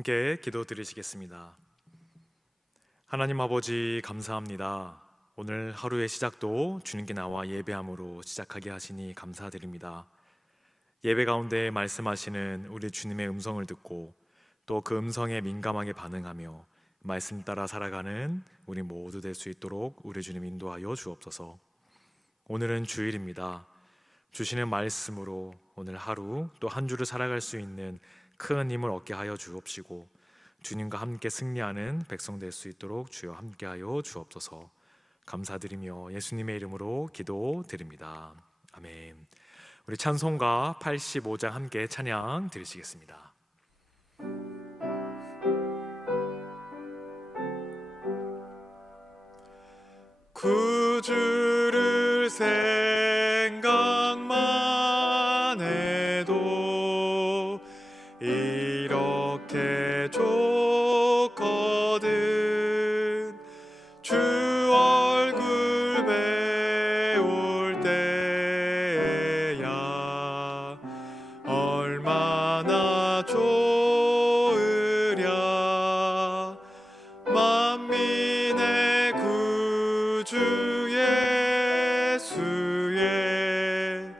함께 기도 드리시겠습니다. 하나님 아버지, 감사합니다. 오늘 하루의 시작도 주님께 나와 예배함으로 시작하게 하시니 감사드립니다. 예배 가운데 말씀하시는 우리 주님의 음성을 듣고 또 그 음성에 민감하게 반응하며 말씀 따라 살아가는 우리 모두 될 수 있도록 우리 주님 인도하여 주옵소서. 오늘은 주일입니다. 주시는 말씀으로 오늘 하루 또 한 주를 살아갈 수 있는 큰 힘을 얻게 하여 주옵시고 주님과 함께 승리하는 백성 될 수 있도록 주여 함께하여 주옵소서. 감사드리며 예수님의 이름으로 기도드립니다. 아멘. 우리 찬송가 85장 함께 찬양 드리시겠습니다. 구주를 생각만 해도 이렇게 좋거든. 주 얼굴 배울 때야 얼마나 좋으랴. 만민의 구주 예수의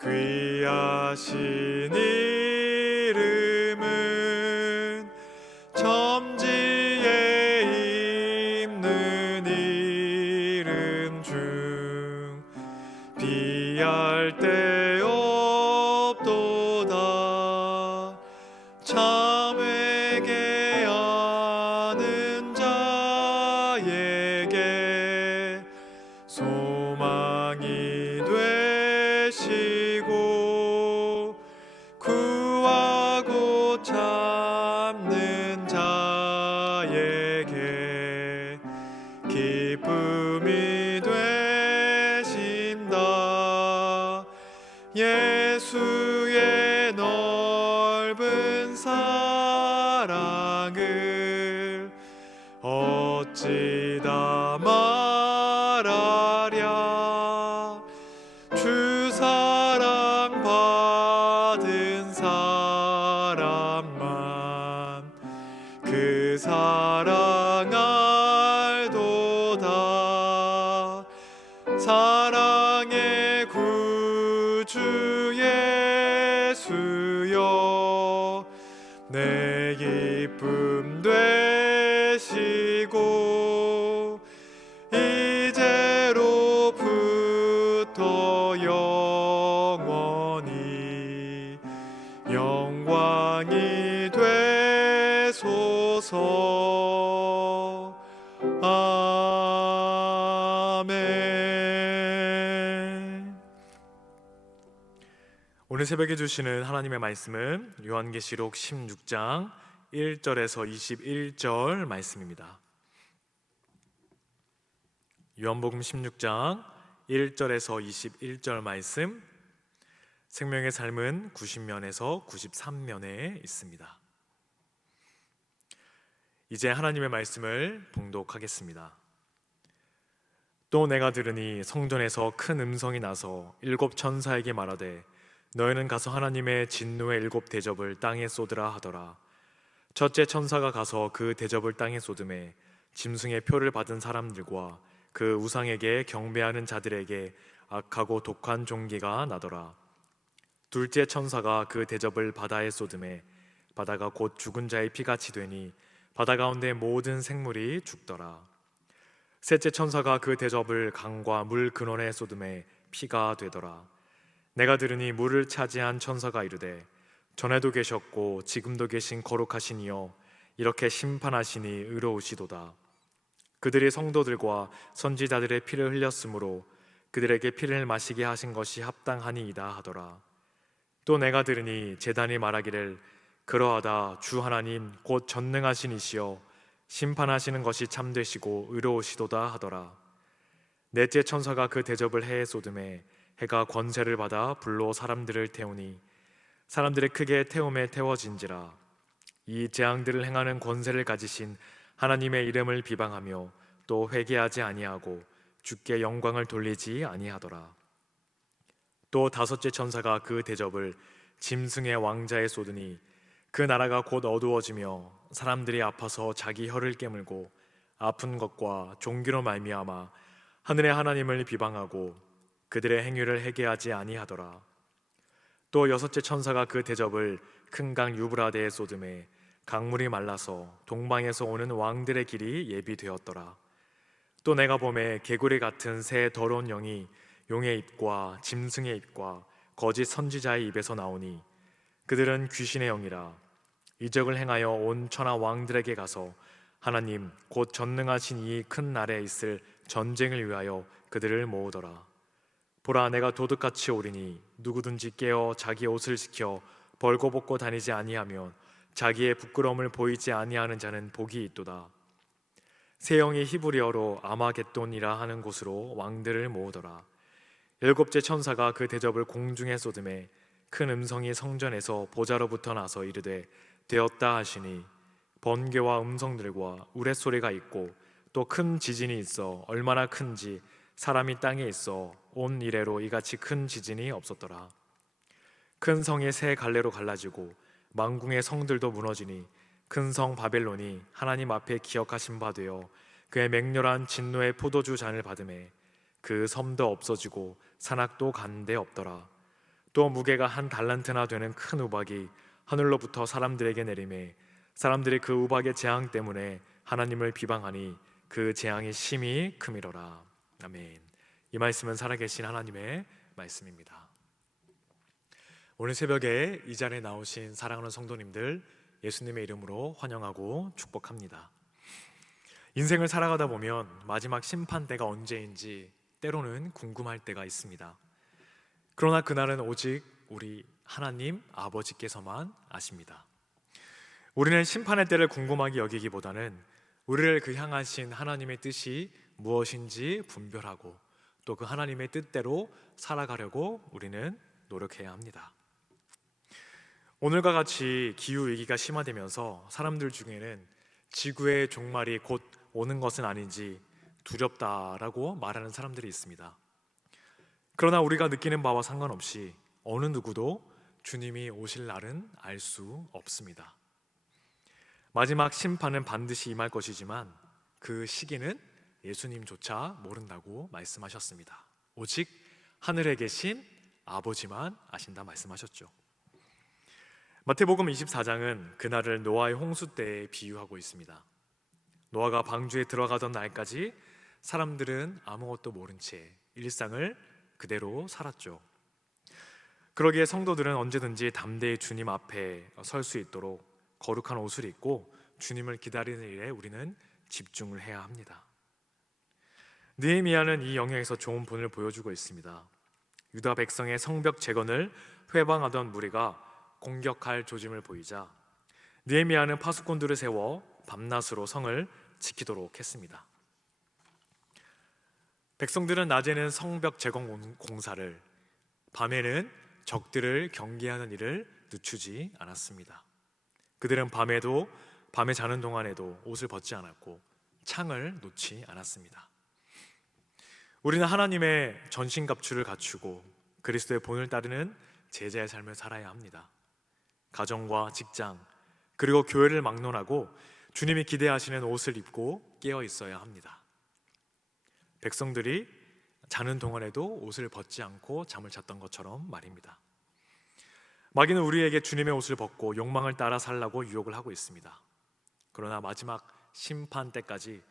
귀하신 이름은 점지에 있는 이름 중 비할 데 없도다. 참 회개하는 자에게 소망이 되시고 구하고 참는 자에게 기쁨이 되신다. 예수의 넓은 사랑을 어찌 다 말하랴. 주 사랑 받은 사람만 그 사랑 알도다. 사랑의 구주 예수여 내 기쁨 되시고 이제로부터 영원히 영광이 되소서. 아멘. 오늘 새벽에 주시는 하나님의 말씀은 요한계시록 16장 1절에서 21절 말씀입니다. 요한복음 16장 1절에서 21절 말씀, 생명의 삶은 90면에서 93면에 있습니다. 이제 하나님의 말씀을 봉독하겠습니다. 또 내가 들으니 성전에서 큰 음성이 나서 7 천사에게 말하되 너희는 가서 하나님의 진노의 7 대접을 땅에 쏟으라 하더라. 첫째 천사가 가서 그 대접을 땅에 쏟음에 짐승의 표를 받은 사람들과 그 우상에게 경배하는 자들에게 악하고 독한 종기가 나더라. 둘째 천사가 그 대접을 바다에 쏟음에 바다가 곧 죽은 자의 피같이 되니 바다 가운데 모든 생물이 죽더라. 셋째 천사가 그 대접을 강과 물 근원에 쏟음에 피가 되더라. 내가 들으니 물을 차지한 천사가 이르되 전에도 계셨고 지금도 계신 거룩하신 이여 이렇게 심판하시니 의로우시도다. 그들이 성도들과 선지자들의 피를 흘렸으므로 그들에게 피를 마시게 하신 것이 합당하니이다 하더라. 또 내가 들으니 제단이 말하기를 그러하다. 주 하나님 곧 전능하신 이시여 심판하시는 것이 참되시고 의로우시도다 하더라. 넷째 천사가 그 대접을 해에 쏟음에 해가 권세를 받아 불로 사람들을 태우니 사람들의 크게 태움에 태워진지라. 이 재앙들을 행하는 권세를 가지신 하나님의 이름을 비방하며 또 회개하지 아니하고 주께 영광을 돌리지 아니하더라. 또 다섯째 천사가 그 대접을 짐승의 왕자에 쏟으니 그 나라가 곧 어두워지며 사람들이 아파서 자기 혀를 깨물고 아픈 것과 종기로 말미암아 하늘의 하나님을 비방하고 그들의 행위를 회개하지 아니하더라. 또 여섯째 천사가 그 대접을 큰 강 유브라데에 쏟음에 강물이 말라서 동방에서 오는 왕들의 길이 예비되었더라. 또 내가 보매 개구리 같은 새 더러운 영이 용의 입과 짐승의 입과 거짓 선지자의 입에서 나오니 그들은 귀신의 영이라. 이적을 행하여 온 천하 왕들에게 가서 하나님 곧 전능하신 이 큰 날에 있을 전쟁을 위하여 그들을 모으더라. 보라, 내가 도둑같이 오리니 누구든지 깨어 자기 옷을 지켜 벌거벗고 다니지 아니하면 자기의 부끄러움을 보이지 아니하는 자는 복이 있도다. 새 영이 히브리어로 아마겟돈이라 하는 곳으로 왕들을 모으더라. 일곱째 천사가 그 대접을 공중에 쏟음에 큰 음성이 성전에서 보좌로부터 나서 이르되 되었다 하시니 번개와 음성들과 우레소리가 있고 또 큰 지진이 있어 얼마나 큰지 사람이 땅에 있어 온 이래로 이같이 큰 지진이 없었더라. 큰 성이 세 갈래로 갈라지고 만궁의 성들도 무너지니 큰 성 바벨론이 하나님 앞에 기억하신 바 되어 그의 맹렬한 진노의 포도주 잔을 받음에 그 섬도 없어지고 산악도 간데 없더라. 또 무게가 한 달란트나 되는 큰 우박이 하늘로부터 사람들에게 내림에 사람들이 그 우박의 재앙 때문에 하나님을 비방하니 그 재앙이 심히 크미러라. 아멘. 이 말씀은 살아계신 하나님의 말씀입니다. 오늘 새벽에 이 자리에 나오신 사랑하는 성도님들, 예수님의 이름으로 환영하고 축복합니다. 인생을 살아가다 보면 마지막 심판대가 언제인지 때로는 궁금할 때가 있습니다. 그러나 그날은 오직 우리 하나님 아버지께서만 아십니다. 우리는 심판의 때를 궁금하게 여기기보다는 우리를 그 향하신 하나님의 뜻이 무엇인지 분별하고 또 그 하나님의 뜻대로 살아가려고 우리는 노력해야 합니다. 오늘과 같이 기후위기가 심화되면서 사람들 중에는 지구의 종말이 곧 오는 것은 아닌지 두렵다라고 말하는 사람들이 있습니다. 그러나 우리가 느끼는 바와 상관없이 어느 누구도 주님이 오실 날은 알 수 없습니다. 마지막 심판은 반드시 임할 것이지만 그 시기는 예수님조차 모른다고 말씀하셨습니다. 오직 하늘에 계신 아버지만 아신다 말씀하셨죠. 마태복음 24장은 그날을 노아의 홍수 때에 비유하고 있습니다. 노아가 방주에 들어가던 날까지 사람들은 아무것도 모른 채 일상을 그대로 살았죠. 그러기에 성도들은 언제든지 담대히 주님 앞에 설 수 있도록 거룩한 옷을 입고 주님을 기다리는 일에 우리는 집중을 해야 합니다. 느헤미야는 이 영역에서 좋은 본을 보여주고 있습니다. 유다 백성의 성벽 재건을 회방하던 무리가 공격할 조짐을 보이자 느헤미야는 파수꾼들을 세워 밤낮으로 성을 지키도록 했습니다. 백성들은 낮에는 성벽 재건 공사를, 밤에는 적들을 경계하는 일을 늦추지 않았습니다. 그들은 밤에 자는 동안에도 옷을 벗지 않았고 창을 놓지 않았습니다. 우리는 하나님의 전신갑주를 갖추고 그리스도의 본을 따르는 제자의 삶을 살아야 합니다. 가정과 직장 그리고 교회를 막론하고 주님이 기대하시는 옷을 입고 깨어 있어야 합니다. 백성들이 자는 동안에도 옷을 벗지 않고 잠을 잤던 것처럼 말입니다. 마귀는 우리에게 주님의 옷을 벗고 욕망을 따라 살라고 유혹을 하고 있습니다. 그러나 마지막 심판 때까지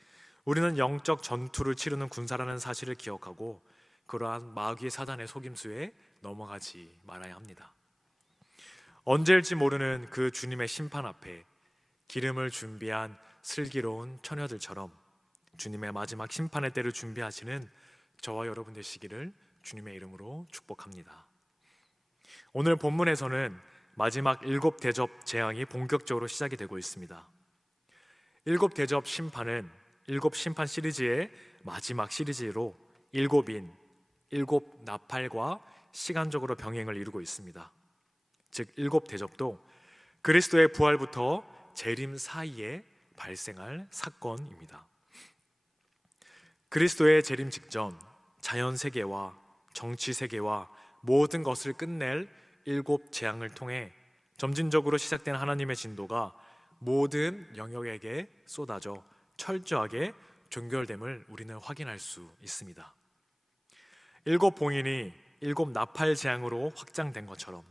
우리는 영적 전투를 치르는 군사라는 사실을 기억하고 그러한 마귀의 사단의 속임수에 넘어가지 말아야 합니다. 언제일지 모르는 그 주님의 심판 앞에 기름을 준비한 슬기로운 처녀들처럼 주님의 마지막 심판의 때를 준비하시는 저와 여러분 되시기를 주님의 이름으로 축복합니다. 오늘 본문에서는 마지막 7 대접 재앙이 본격적으로 시작이 되고 있습니다. 7 대접 심판은 7 심판 시리즈의 마지막 시리즈로 7인, 7 나팔과 시간적으로 병행을 이루고 있습니다. 즉 7 대접도 그리스도의 부활부터 재림 사이에 발생할 사건입니다. 그리스도의 재림 직전 자연 세계와 정치 세계와 모든 것을 끝낼 7 재앙을 통해 점진적으로 시작된 하나님의 진도가 모든 영역에게 쏟아져 철저하게 종결됨을 우리는 확인할 수 있습니다. 일곱 봉인이 일곱 나팔 재앙으로 확장된 것처럼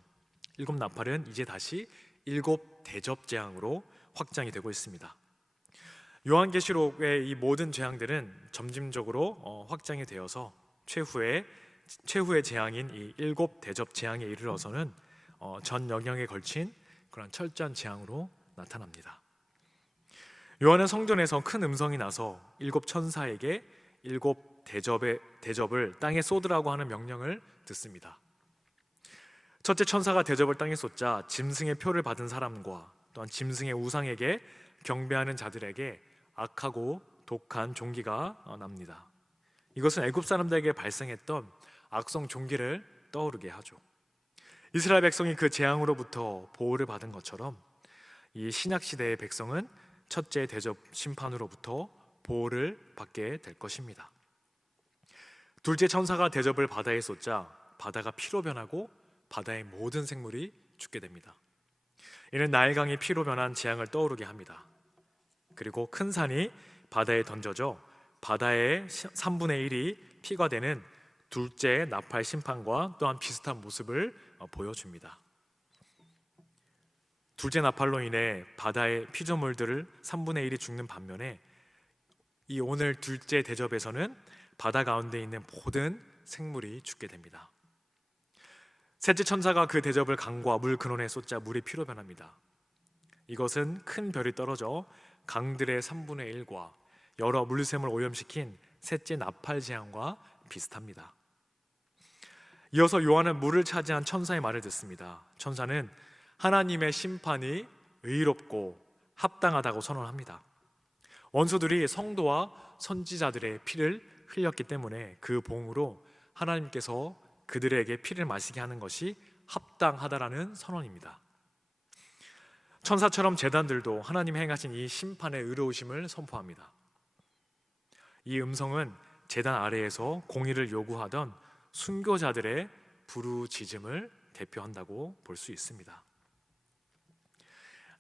일곱 나팔은 이제 다시 일곱 대접 재앙으로 확장이 되고 있습니다. 요한계시록의 이 모든 재앙들은 점진적으로 확장이 되어서 최후의 재앙인 이 일곱 대접 재앙에 이르러서는 전 영역에 걸친 그런 철저한 재앙으로 나타납니다. 요한은 성전에서 큰 음성이 나서 일곱 천사에게 일곱 대접을 땅에 쏟으라고 하는 명령을 듣습니다. 첫째 천사가 대접을 땅에 쏟자 짐승의 표를 받은 사람과 또한 짐승의 우상에게 경배하는 자들에게 악하고 독한 종기가 납니다. 이것은 애굽 사람들에게 발생했던 악성 종기를 떠오르게 하죠. 이스라엘 백성이 그 재앙으로부터 보호를 받은 것처럼 이 신약 시대의 백성은 첫째 대접 심판으로부터 보호를 받게 될 것입니다. 둘째 천사가 대접을 바다에 쏟자 바다가 피로 변하고 바다의 모든 생물이 죽게 됩니다. 이는 나일강이 피로 변한 재앙을 떠오르게 합니다. 그리고 큰 산이 바다에 던져져 바다의 3분의 1이 피가 되는 둘째 나팔 심판과 또한 비슷한 모습을 보여줍니다. 둘째 나팔로 인해 바다의 피조물들을 3분의 1이 죽는 반면에 이 오늘 둘째 대접에서는 바다 가운데 있는 모든 생물이 죽게 됩니다. 셋째 천사가 그 대접을 강과 물 근원에 쏟자 물이 피로 변합니다. 이것은 큰 별이 떨어져 강들의 3분의 1과 여러 물샘을 오염시킨 셋째 나팔 재앙과 비슷합니다. 이어서 요한은 물을 차지한 천사의 말을 듣습니다. 천사는 하나님의 심판이 의롭고 합당하다고 선언합니다. 원수들이 성도와 선지자들의 피를 흘렸기 때문에 그 봉으로 하나님께서 그들에게 피를 마시게 하는 것이 합당하다라는 선언입니다. 천사처럼 제단들도 하나님이 행하신 이 심판의 의로우심을 선포합니다. 이 음성은 제단 아래에서 공의를 요구하던 순교자들의 부르짖음을 대표한다고 볼 수 있습니다.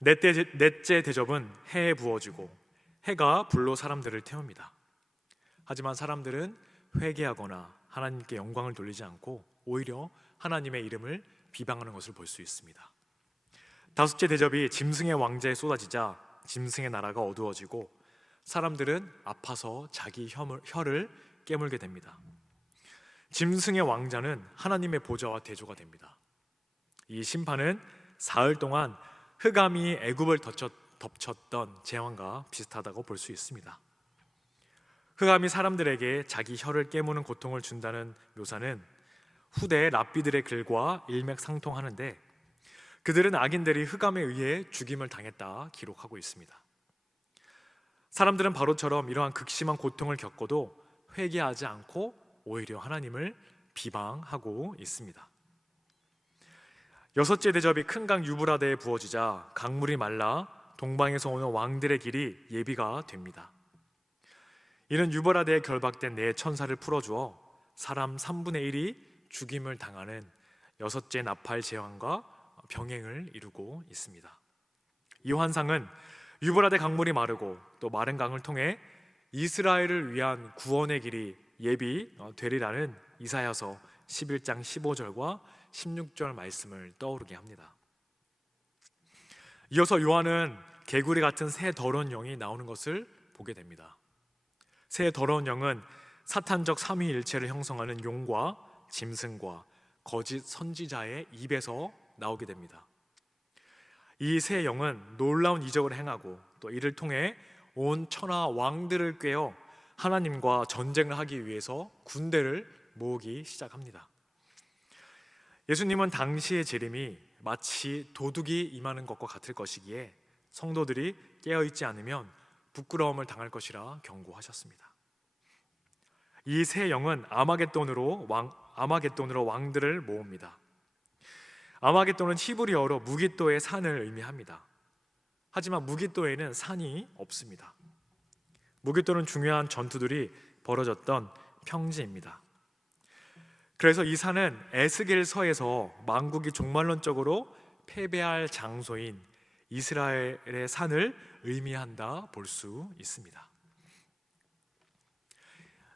넷째 대접은 해에 부어지고 해가 불로 사람들을 태웁니다. 하지만 사람들은 회개하거나 하나님께 영광을 돌리지 않고 오히려 하나님의 이름을 비방하는 것을 볼 수 있습니다. 다섯째 대접이 짐승의 왕자에 쏟아지자 짐승의 나라가 어두워지고 사람들은 아파서 자기 혀를 깨물게 됩니다. 짐승의 왕자는 하나님의 보좌와 대조가 됩니다. 이 심판은 사흘 동안 흑암이 애굽을 덮쳤던 재앙과 비슷하다고 볼 수 있습니다. 흑암이 사람들에게 자기 혀를 깨무는 고통을 준다는 묘사는 후대 랍비들의 글과 일맥상통하는데 그들은 악인들이 흑암에 의해 죽임을 당했다 기록하고 있습니다. 사람들은 바로처럼 이러한 극심한 고통을 겪어도 회개하지 않고 오히려 하나님을 비방하고 있습니다. 여섯째 대접이 큰 강 유브라데에 부어지자 강물이 말라 동방에서 오는 왕들의 길이 예비가 됩니다. 이는 유브라데에 결박된 네 천사를 풀어주어 사람 3분의 1이 죽임을 당하는 여섯째 나팔 재앙과 병행을 이루고 있습니다. 이 환상은 유브라데 강물이 마르고 또 마른 강을 통해 이스라엘을 위한 구원의 길이 예비되리라는 이사야서 11장 15절과 16절 말씀을 떠오르게 합니다. 이어서 요한은 개구리 같은 새 더러운 영이 나오는 것을 보게 됩니다. 새 더러운 영은 사탄적 삼위일체를 형성하는 용과 짐승과 거짓 선지자의 입에서 나오게 됩니다. 이 새 영은 놀라운 이적을 행하고 또 이를 통해 온 천하 왕들을 꿰어 하나님과 전쟁을 하기 위해서 군대를 모으기 시작합니다. 예수님은 당시의 재림이 마치 도둑이 임하는 것과 같을 것이기에 성도들이 깨어있지 않으면 부끄러움을 당할 것이라 경고하셨습니다. 이 새 영은 아마겟돈으로 왕들을 모읍니다. 아마겟돈은 히브리어로 무깃도의 산을 의미합니다. 하지만 무깃도에는 산이 없습니다. 무깃도는 중요한 전투들이 벌어졌던 평지입니다. 그래서 이 산은 에스겔서에서 만국이 종말론적으로 패배할 장소인 이스라엘의 산을 의미한다 볼 수 있습니다.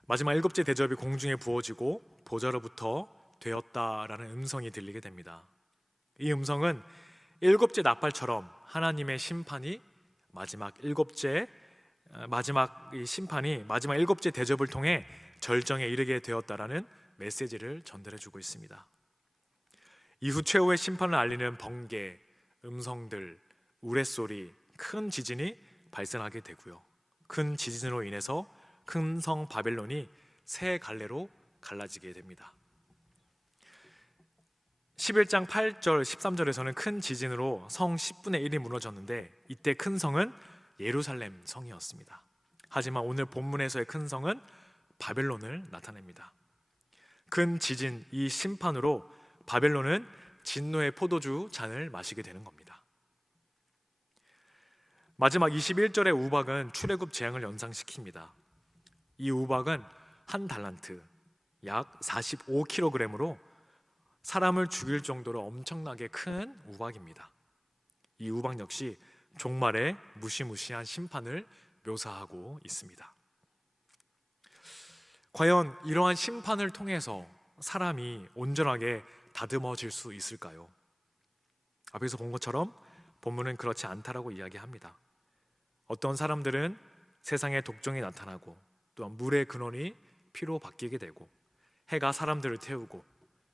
마지막 일곱째 대접이 공중에 부어지고 보좌로부터 되었다라는 음성이 들리게 됩니다. 이 음성은 일곱째 나팔처럼 하나님의 심판이 마지막 일곱째 대접을 통해 절정에 이르게 되었다라는 메시지를 전달해주고 있습니다. 이후 최후의 심판을 알리는 번개, 음성들, 우레소리, 큰 지진이 발생하게 되고요. 큰 지진으로 인해서 큰 성 바벨론이 세 갈래로 갈라지게 됩니다. 11장 8절, 13절에서는 큰 지진으로 성 10분의 1이 무너졌는데 이때 큰 성은 예루살렘 성이었습니다. 하지만 오늘 본문에서의 큰 성은 바벨론을 나타냅니다. 큰 지진, 이 심판으로 바벨론은 진노의 포도주 잔을 마시게 되는 겁니다. 마지막 21절의 우박은 출애굽 재앙을 연상시킵니다. 이 우박은 한 달란트, 약 45kg으로 사람을 죽일 정도로 엄청나게 큰 우박입니다. 이 우박 역시 종말의 무시무시한 심판을 묘사하고 있습니다. 과연 이러한 심판을 통해서 사람이 온전하게 다듬어질 수 있을까요? 앞에서 본 것처럼 본문은 그렇지 않다라고 이야기합니다. 어떤 사람들은 세상에 독종이 나타나고 또한 물의 근원이 피로 바뀌게 되고 해가 사람들을 태우고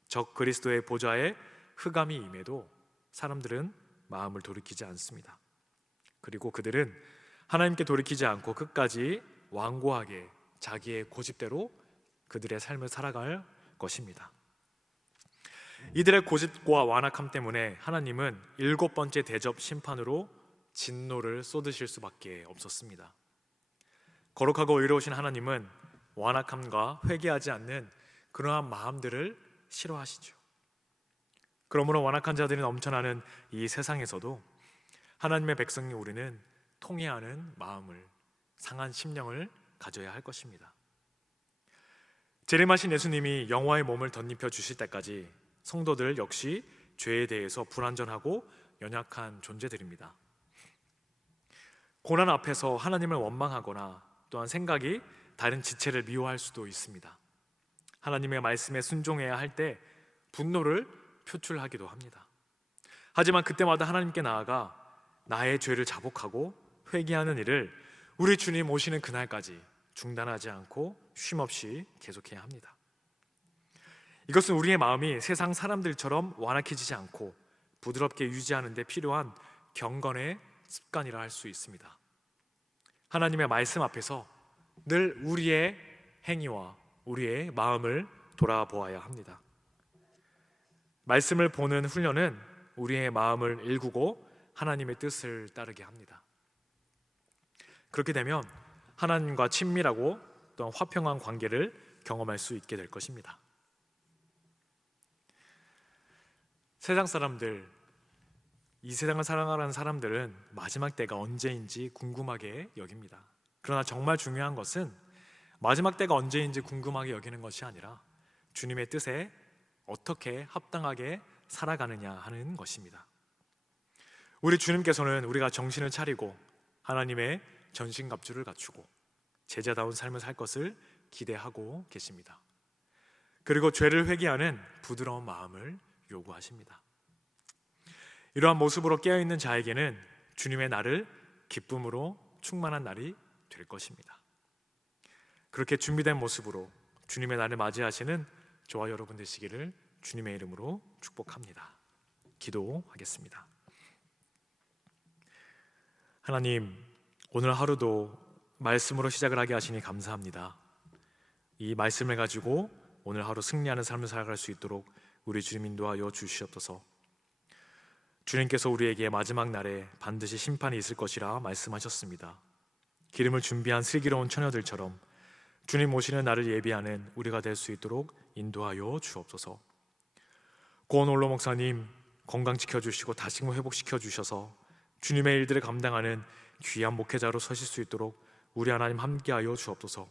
적 그리스도의 보좌에 흑암이 임해도 사람들은 마음을 돌이키지 않습니다. 그리고 그들은 하나님께 돌이키지 않고 끝까지 완고하게 자기의 고집대로 그들의 삶을 살아갈 것입니다. 이들의 고집과 완악함 때문에 하나님은 7번째 대접 심판으로 진노를 쏟으실 수밖에 없었습니다. 거룩하고 의로우신 하나님은 완악함과 회개하지 않는 그러한 마음들을 싫어하시죠. 그러므로 완악한 자들이 넘쳐나는 이 세상에서도 하나님의 백성이 우리는 통회하는 마음을, 상한 심령을 가져야 할 것입니다. 재림하신 예수님이 영화의 몸을 덧입혀 주실 때까지 성도들 역시 죄에 대해서 불완전하고 연약한 존재들입니다. 고난 앞에서 하나님을 원망하거나 또한 생각이 다른 지체를 미워할 수도 있습니다. 하나님의 말씀에 순종해야 할 때 분노를 표출하기도 합니다. 하지만 그때마다 하나님께 나아가 나의 죄를 자복하고 회개하는 일을 우리 주님 오시는 그날까지 중단하지 않고 쉼없이 계속해야 합니다. 이것은 우리의 마음이 세상 사람들처럼 완악해지지 않고 부드럽게 유지하는 데 필요한 경건의 습관이라 할 수 있습니다. 하나님의 말씀 앞에서 늘 우리의 행위와 우리의 마음을 돌아보아야 합니다. 말씀을 보는 훈련은 우리의 마음을 일구고 하나님의 뜻을 따르게 합니다. 그렇게 되면 하나님과 친밀하고 또한 화평한 관계를 경험할 수 있게 될 것입니다. 세상 사람들, 이 세상을 살아가는 사람들은 마지막 때가 언제인지 궁금하게 여깁니다. 그러나 정말 중요한 것은 마지막 때가 언제인지 궁금하게 여기는 것이 아니라 주님의 뜻에 어떻게 합당하게 살아가느냐 하는 것입니다. 우리 주님께서는 우리가 정신을 차리고 하나님의 전신갑주를 갖추고 제자다운 삶을 살 것을 기대하고 계십니다. 그리고 죄를 회개하는 부드러운 마음을 요구하십니다. 이러한 모습으로 깨어있는 자에게는 주님의 날을 기쁨으로 충만한 날이 될 것입니다. 그렇게 준비된 모습으로 주님의 날을 맞이하시는 저와 여러분 되시기를 주님의 이름으로 축복합니다. 기도하겠습니다. 하나님, 오늘 하루도 말씀으로 시작을 하게 하시니 감사합니다. 이 말씀을 가지고 오늘 하루 승리하는 삶을 살아갈 수 있도록 우리 주님 인도하여 주시옵소서. 주님께서 우리에게 마지막 날에 반드시 심판이 있을 것이라 말씀하셨습니다. 기름을 준비한 슬기로운 처녀들처럼 주님 오시는 날을 예비하는 우리가 될 수 있도록 인도하여 주옵소서. 고은 올로 목사님 건강 지켜주시고 다시금 회복시켜 주셔서 주님의 일들을 감당하는 귀한 목회자로 서실 수 있도록 우리 하나님 함께하여 주옵소서.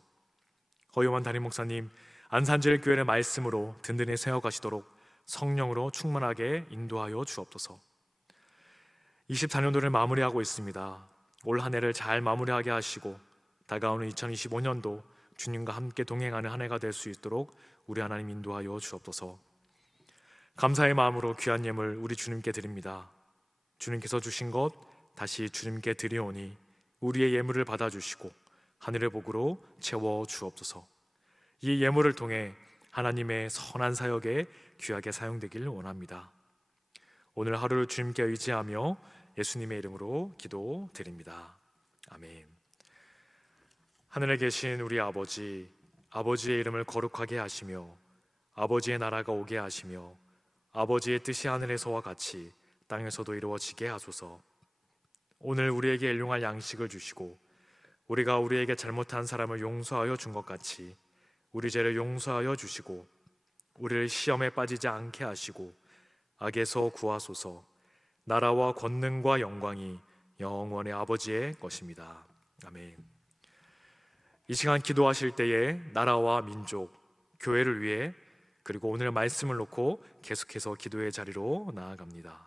허요만 담임 목사님 안산제일교회의 말씀으로 든든히 세워가시도록 성령으로 충만하게 인도하여 주옵소서. 24년도를 마무리하고 있습니다. 올 한 해를 잘 마무리하게 하시고 다가오는 2025년도 주님과 함께 동행하는 한 해가 될 수 있도록 우리 하나님 인도하여 주옵소서. 감사의 마음으로 귀한 예물 우리 주님께 드립니다. 주님께서 주신 것 다시 주님께 드리오니 우리의 예물을 받아주시고 하늘의 복으로 채워 주옵소서. 이 예물을 통해 하나님의 선한 사역에 귀하게 사용되길 원합니다. 오늘 하루를 주님께 의지하며 예수님의 이름으로 기도드립니다. 아멘. 하늘에 계신 우리 아버지, 아버지의 이름을 거룩하게 하시며 아버지의 나라가 오게 하시며 아버지의 뜻이 하늘에서와 같이 땅에서도 이루어지게 하소서. 오늘 우리에게 일용할 양식을 주시고 우리가 우리에게 잘못한 사람을 용서하여 준 것 같이 우리 죄를 용서하여 주시고 우리를 시험에 빠지지 않게 하시고 악에서 구하소서. 나라와 권능과 영광이 영원의 아버지의 것입니다. 아멘. 이 시간 기도하실 때에 나라와 민족, 교회를 위해 그리고 오늘 말씀을 놓고 계속해서 기도의 자리로 나아갑니다.